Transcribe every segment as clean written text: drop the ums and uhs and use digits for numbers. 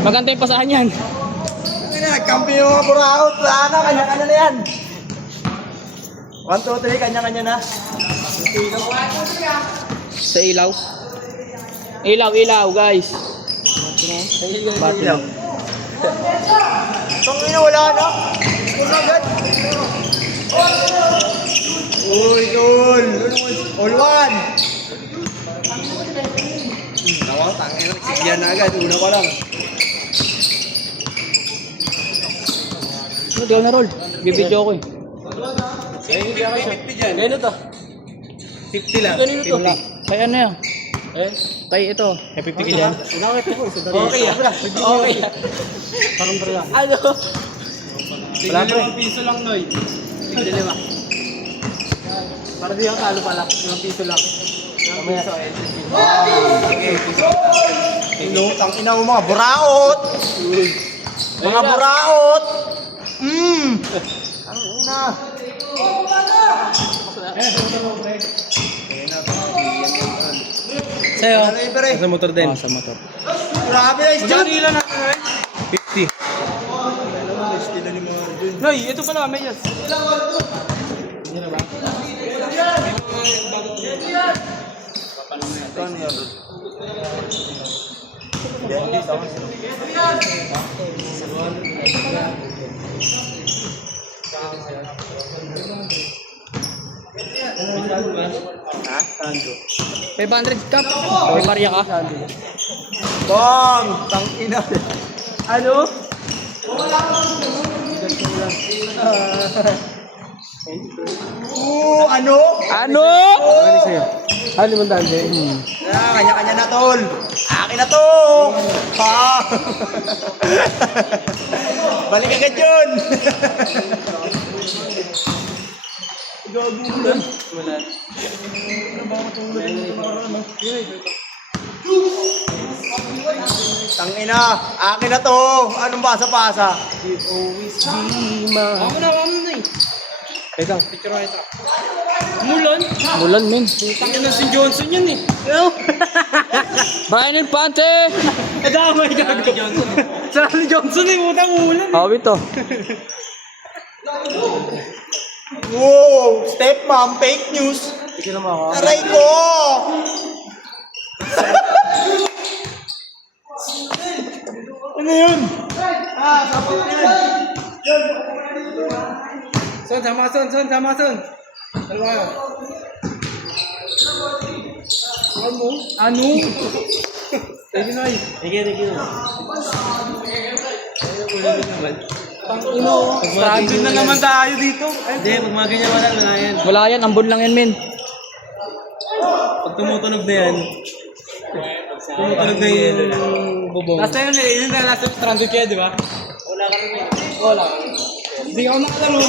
Maganda yung pasahan yan. Nagkampi yung mga buraot. Sana, kanya-kanya na yan. 1, 2, 3, kanya-kanya na. Sa ilaw. Ilaw, guys. Ilaw. Itong ina, wala na. Wala agad. Uy, tol. All one. Tawang, tangin na. Nagsigyan na agad. Una ko lang. Di ako na-roll. Bibidyo ako eh. Kaya to? 50 lang. Wala. Kaya ano yan? Kaya ito. 50 ka dyan. Okay ah. Okay ah. Parang bala. Ano? Wala pre. 5 piso lang, Noy. 5. Para di ako talo pala. 5 piso lang. 5 piso. Inutang ina mo mga buraot. Mga buraot. Ang ina. Sa'yo? Sa motor din. Sa motor. Grabe guys, dyan. Ilan na? 50. Noy, ito pala, medyas. Ha? Tando. 500 cup. May barya ka? Bong! Tangina. Ano? Ano? Ano? Ano man daan din? Kanya-kanya na tol. Akin na to. Ha. Balik agad yun. Gagulan. Wala. Tangina, akin na to. Anong basa-pasa? You always be mine. Ako na eh. Teka. Picture ito. Mulan, men. Tangina si Johnson yun eh. Brian Infante! Adamay gago. Charlie Johnson eh, utang ulan. Awit to. Wow, step mom, fake news. Sige naman ako. Aray ko! Ano yun? Sapat yan. Son, sama son. Dalawa yun. Ano? Thank you, Noy. Thank you. Stranded na naman tayo dito. Hindi, pag mga ganyan wala yan. Wala yan, ambon lang yan, men. Pag tumutunog na yan, tumutunog na yung bubong. Last time yun na last time stranded kayo, di ba? Wala kami na. Wala. Hindi ako nakalaro.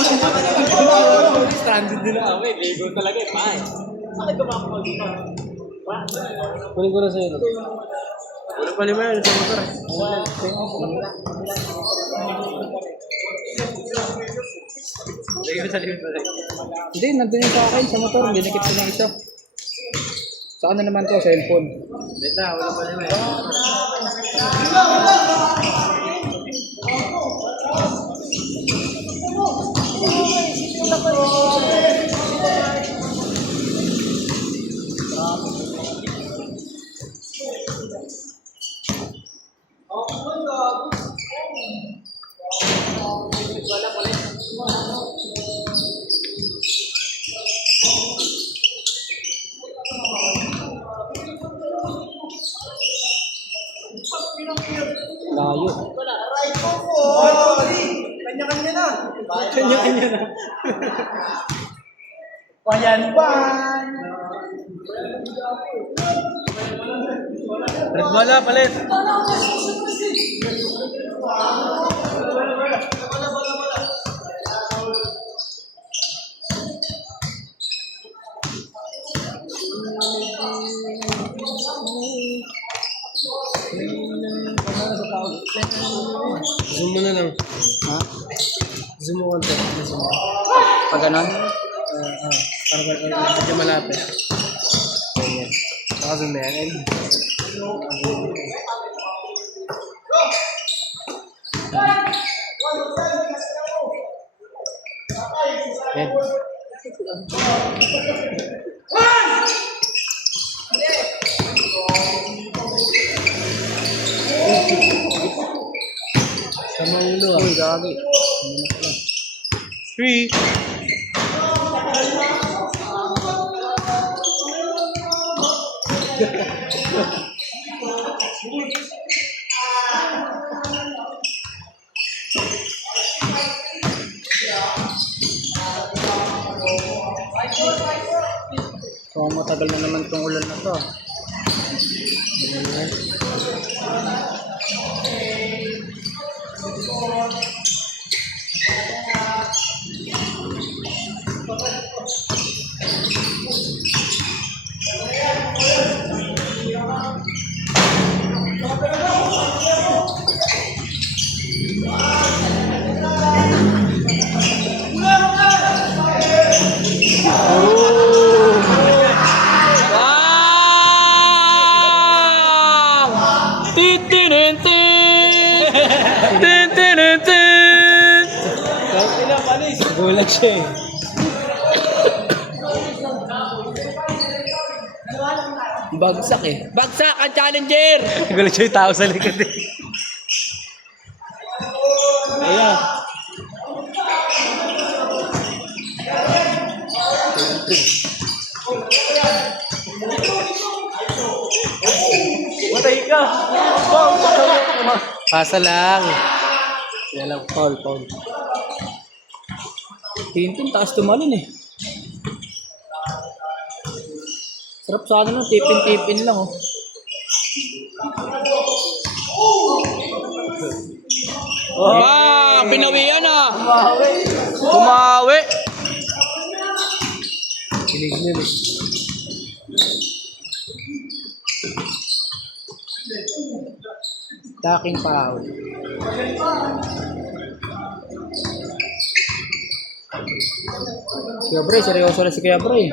Stranded din ako. Ligo talaga eh, pa eh. Bakit ka ba ako dito? Kunin ko na sa'yo. Wala pa lima yun sa motor eh. Hindi, nandun yung sa akin sa motor. Hindi nakip ko ng isa. Saan na naman to? Cellphone. Dito, wala pa lima eh. Layo. Kanya-kanya na. Kanya-kanya na. Payan ba? Wala, palit. Zoom mo na lang. Ha? Zoom mo konti. Pag ganon? Para medyo malapit. Ganyan. Naka-zoom na yan. Sa maulo ah. Uy, gagi. 3. So, matagal na naman tong ulan na to. Gulag siya eh. Bagsak eh. Bagsak ang challenger! Gulag siya yung tao sa likod eh. Ayan. Matay ka! Pasa lang. Yan lang, Paul. Tintin, taas tumalon eh. Sarap sana nung tipin-tipin lang oh. Wow! Pinawian ah! Kumawi! Gilig-gilig. Taking foul. Kuya Bray, seryoso na si Kuya Bray.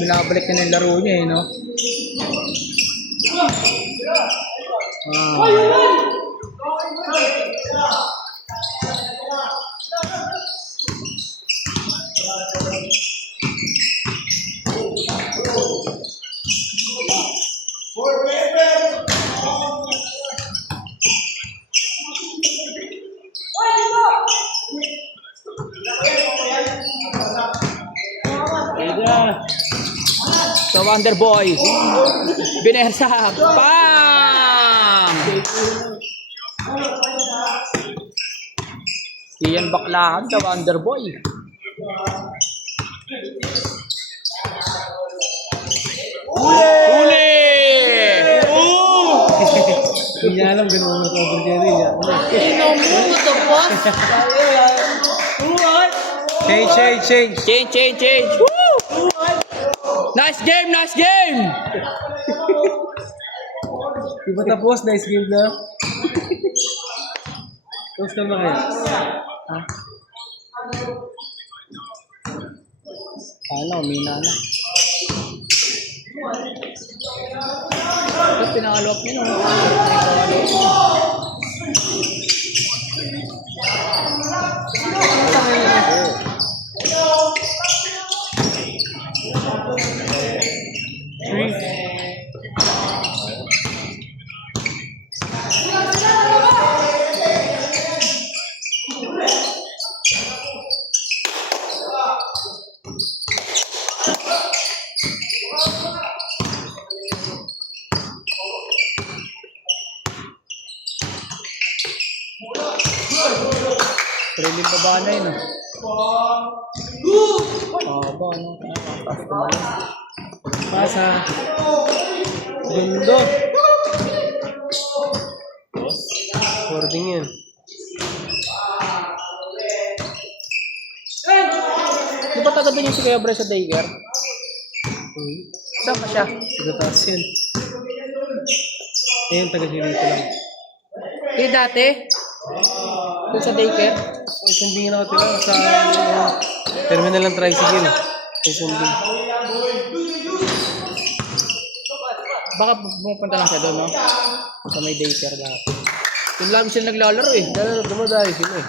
Binabalik na yung laro niya eh, no? So Wonder Boy binersa pam Iyan baklahan sa Wonder Boy. Huli! Hindi niya alam ganun mo ito over Jerry. Change. Woo! Nice game! Di ba tapos? Nice game na. Tapos na ba kayo? Ha? Ano, umina na. Ito, pinakalawak niya no? Prelim pa ba na yun? Ba, ano? Pasa. Gundo. Boarding yun. Di ba taga doon yung si Kuya Bray sa daycare? Saan pa siya? Taga-taas yun. Ayun, taga-sirito lang. Eh, dati? Doon sa daycare? Ay, sundin na ako tila sa terminal ng tricycle. Ay, sundin. Baka pumunta lang siya doon, no? Sa may daycare dati. Yung lagi sila naglalaro eh. Kaya dumadayo sila eh.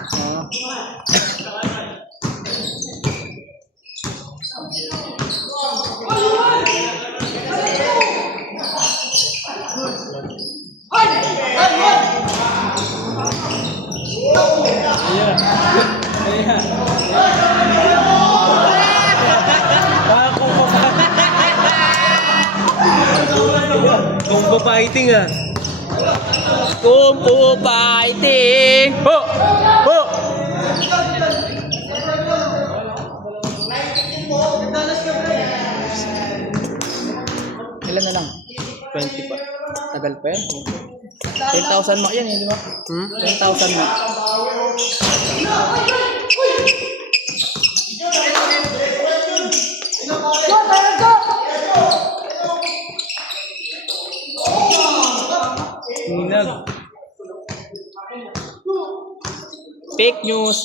Combo fighting ah. Kumpo fighting! Ho! Ho! Ilan na lang? 20 pa. Tagal pa yan. 10,000 mak yan eh, di ba? 10,000 mak. Hinag. Fake news.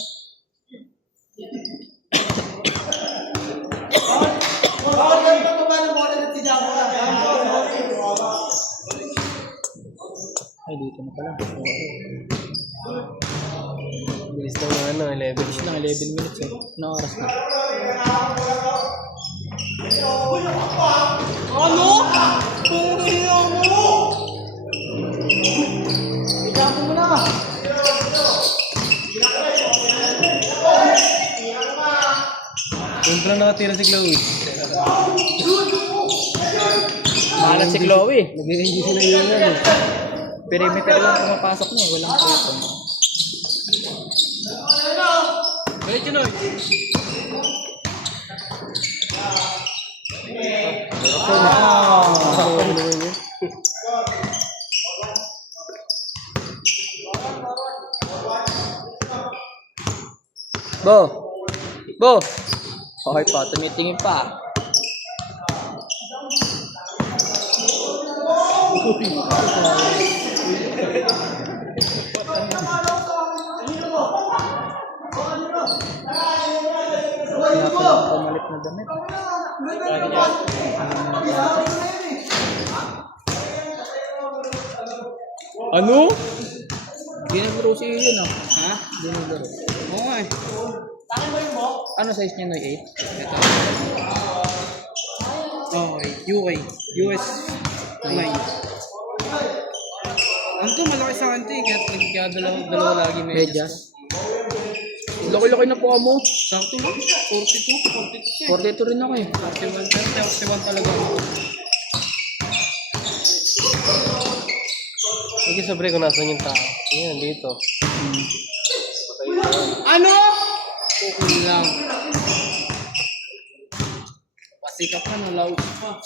Ay, dito na pala. Bilis lang na ano, 11. Bilis lang, 11 minutes eh. Anong oras na? Ano? Pumili mo! Igapo mo na! Yung pala nakatira si Chloe. Mahalan si Chloe. Nag-i-enjoy sila yun yan eh. Perimeter lang pumapasok na eh. Walang pwesto. Balik yun oy. Bo! Bo! Okay pa, tumitingin pa. Kaya pala pumalit na damit. Ano? Di naglaro si yun ah. Ha? Di naglaro. Oo nga eh. Ano size niya, Noy? 8? Okay, UK. US 9. Ano to? Malaki sa akin to eh. Kaya dalawa lagi Medyas. Laki-laki na po mo. Sakto lang. 42 42 rin ako eh. 41 talaga. Sige, sobre kung nasan yung tao. Yan, dito. Ano? Okay lang. Pasikap ka na, loud pa.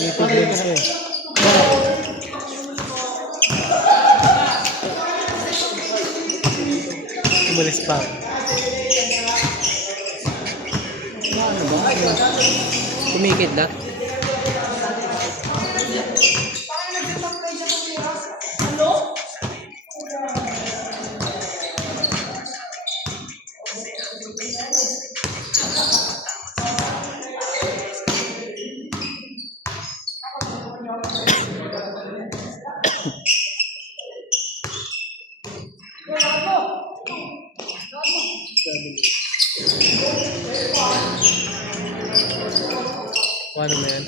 May problema siya eh. Umalis pa. Ano ba? Kumikid na? Paano na yan?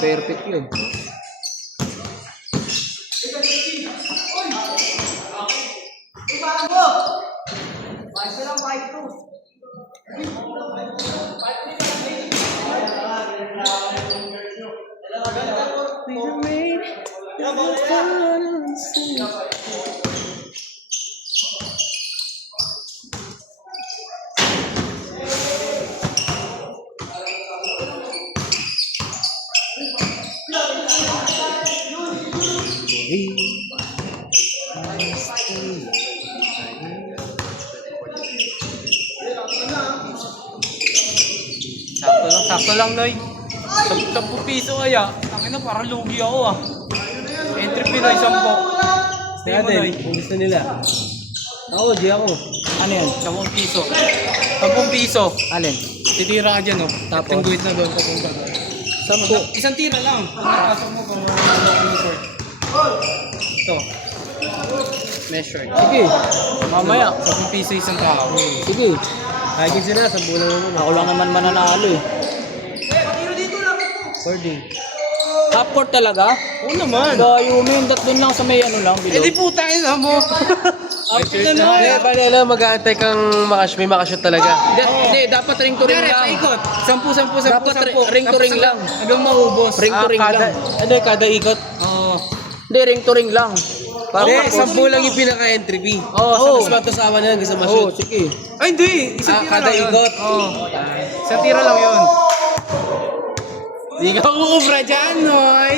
perfect yun. Sakto lang, Noy. 10 piso kaya. Tangin na, parang lugi ako ah. Entry fee na 10. Stay mo, Noy. Kung gusto nila. Ako, di ako. Ano yan? 10 piso. 10 piso. Alin? Titira ka dyan, oh. Tapos? Yung guhit na doon, papunta doon. 10. Isang tira lang. Pasok mo kung ano short. Ito. Measure. Sige. Mamaya. 10 piso isang tao. Sige. Hagin sila, sa bulan naman. Ako lang naman mananalo eh. According. Top court talaga? Oo naman. Dayumin, doon lang sa may ano lang, bilog. Eh di puta ina mo. Upper na lang. Hindi, bali alam, mag-aantay kang may makashoot talaga. Hindi, dapat ring to ring lang. Ikot. 10. Dapat ring to ring lang. Hanggang maubos. Ring to ring lang. Kada ikot? Oo. Hindi, ring to ring lang. Hindi, 10 lang yung pinaka-entry fee. Oo. Tapos magkasama na yan kasi Oo, ma-shoot. sige. Ay, hindi. Isang tira Kada lang yun. ikot. Oo. Isang tira lang yun. Di ka kukubra dyan, Noy.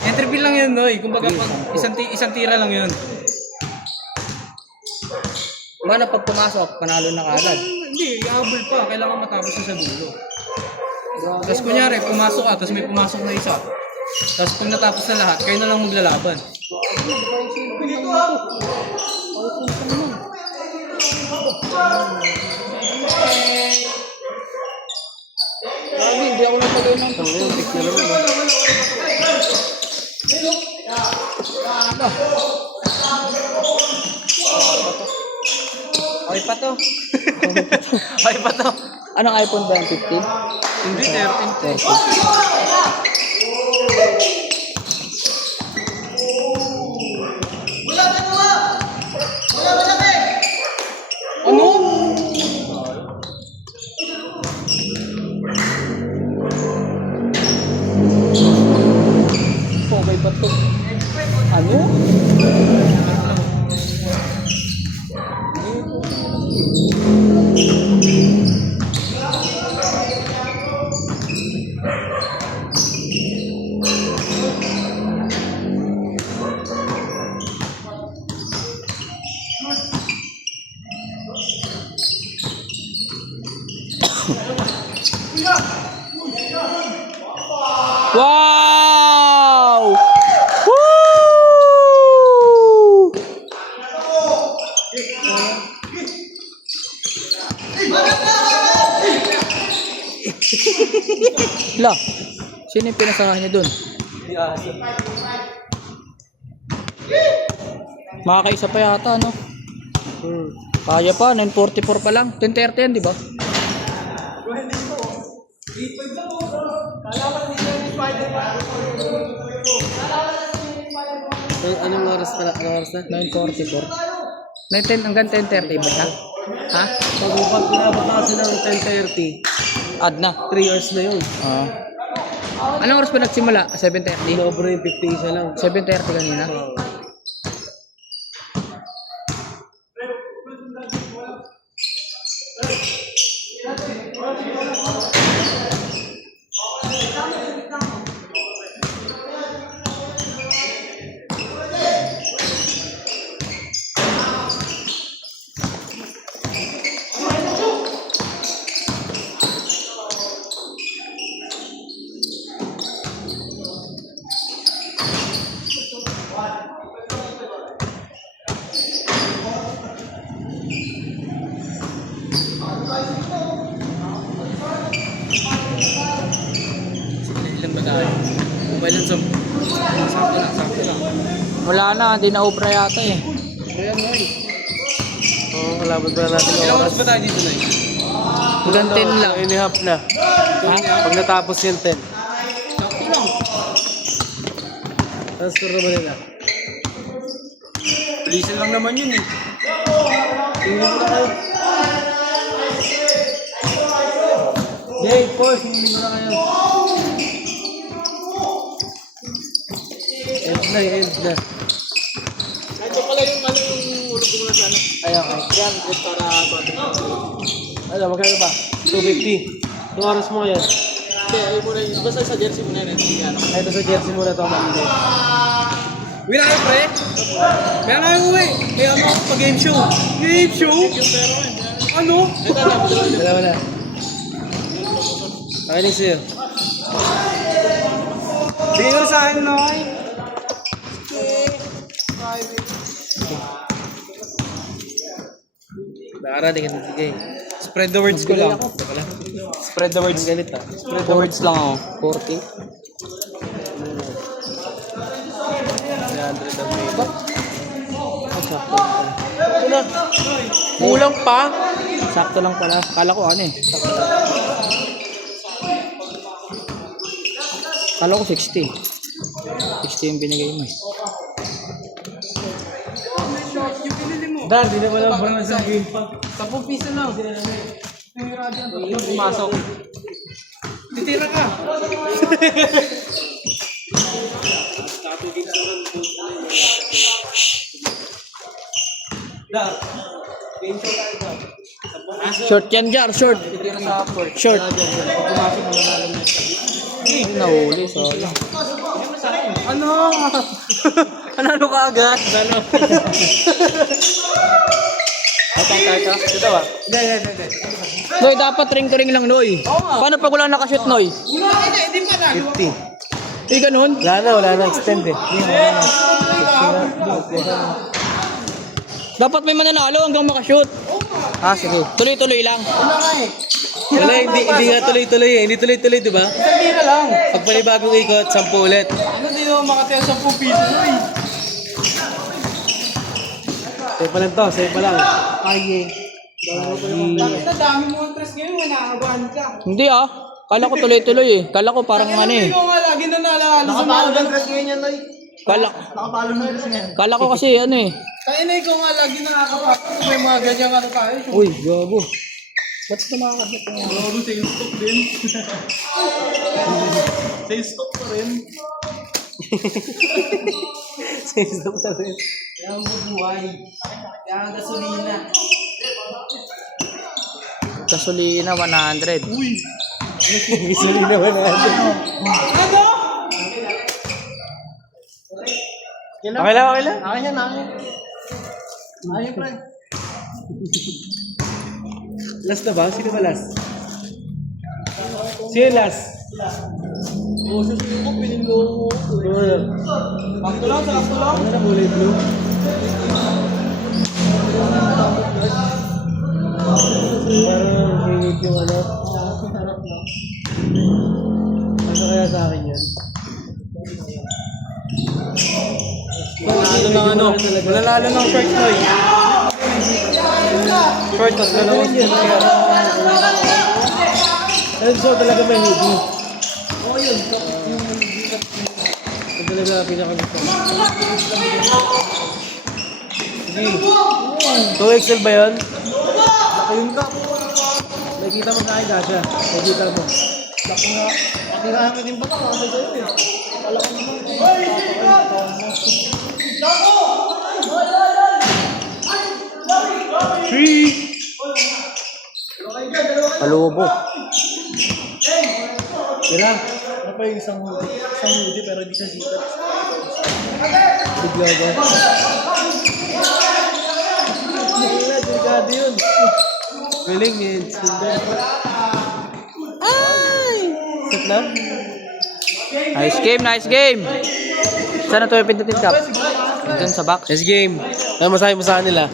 Entry fee lang yun, Noy. Kumbaga, pag isang tira lang yun. Kumbaga, pag pumasok, panalo na kaagad. Hindi, i-abol pa. Kailangan matapos na sa dulo. Tapos kunyari, pumasok ka, tapos may pumasok na isa. Tapos pag natapos na lahat, kayo na lang maglalaban. Grabe, hindi ako nagpagay ng tubig na naman. Okay pa to. Okay pa to. Anong iPhone ba yan? 15? Hindi, 13. Ano? Okay ba to? Ano? Wow! Woo! La, sino yung pinasahan niya dun? Makakaisa pa yata, no? Kaya pa, 944 pa lang. 10:30 yan, di ba? Anong oras pala? Anong oras na? 9:44. 9:10 hanggang 10:30 ba siya? Ha? Pag pinabot na kasi ng 10:30, Add na. 3 hours na yun. Anong oras pa nagsimula? 7:30? Inobre yung 50 isa lang. 7:30 kanina? Ilan ba tayo? Kailan sa... Sakto lang. Wala na, hindi na obra yata eh. Kaya nga eh. Oo, kalabot pa natin yung Ilang oras. oras ba tayo dito na Hanggang 10 lang. 2.5 na. Ha? Pag natapos yung 10. Sakto lang. Tapos score naman nila. Diesel lang naman yun eh. Jay, force, hindi mo na kayo. End na, end na. Ito pala yung ulog ko muna sana. Ay, okay. Yan, good para Ano, magkano ba? 250. Itong oras mo ngayon. Hindi, ayun muna yun. Basta sa jersey muna yun. Ay, ito sa jersey muna ito. Mandi. Uwi na kayo, pre. Kaya na kayo uwi. May ano ako pa game show. Game show? Ano? Wala, wala. Pakinig sa'yo. Bigay ko sa akin, Noy. Nakarating ka natigay. Spread the words ko lang. Spread the words. Ang galit ah. Spread the words lang ako. 40. 300 ang may. Ay, sakto lang pala. Kulang pa. Sakto lang pala. Kala ko ano eh. Sakto lang. Kala ko 60. 60 yung binigay mo eh. Dar, di na wala parang sa game pa. 10 piso lang. Pumasok. Titira ka. Dar. Short yan, Jar. Short. Titira sa court. Short. Pag pumasok mo na lang. Ay, nahuli. Sorry. Ano? Panalo ka agad. Ano? Ito ba? Hindi. Noy, dapat ring-ring lang, Noy. Paano pag wala nakashoot, Noy? Hindi pa na. 50. Eh, ganun. Wala na. Extend eh. Dapat may mananalo hanggang makashoot. Ah, sige. Tuloy-tuloy lang. Wala, hindi nga tuloy-tuloy eh. Hindi tuloy-tuloy, di ba? Tira lang. Pag panibagong ikot, 10 ulit. Ano din naman makataya 10 piso, Noy? Sa'yo pa lang to, sa'yo pa lang. Ay, Bakit dami mo ang stress ngayon, nanakabahan ka. Hindi ah. Kala ko tuloy-tuloy eh. Kala ko parang ano eh. Hindi ko nga lagi nanalalo sa mga stress ngayon yan, Noy. Nakapalo na stress ngayon. Kala ko kasi ano eh. Kaya na ikaw nga lagi nakakapasok kung may mga ganyan ano tayo. Uy, gago. Ba't tumakabit mo? Loro, sales stock din. Sales stock pa rin. Sa'yo pa rin. Kaya ang bubuhay. Kaya ang gasolina. Gasolina 100. Uy! Gisuli naman natin. Ano? Okay lang, okay lang. Akin yan, akin. Akin, pre. Last na ba? Sino ba last? Sino last? Boses ko, pinilo ko. Sakto lang, sakto lang. Ano na kulay blue? Parang hingit yung ano. Ano kaya sa akin yan? Manalo ng ano? Manalo ng short, Noy. Short, tas dalawang sticker. Ano gusto ko talaga may hoodie? Oo yun. Ito talaga pinakagusto. Sige. 2XL ba yun? Ayun ka. Nakikita mo sa akin, Dasha. Nakikita mo. Laki nga. Tirahan ka din ba ka? Kasi sa'yo eh. Wala ka naman. Palubo. Tira. Ano pa yung isang hoodie pero hindi siya sikat. Bigla ba? Wala, delikado yun. Galing yun. Set na? Nice game, nice game. Saan na ito yung pindutin cap? Doon sa box. Nice game. Ano masahe mo sa kanila?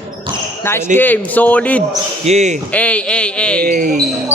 Nice Solid. game, solid. Yeah. Ay. Hey.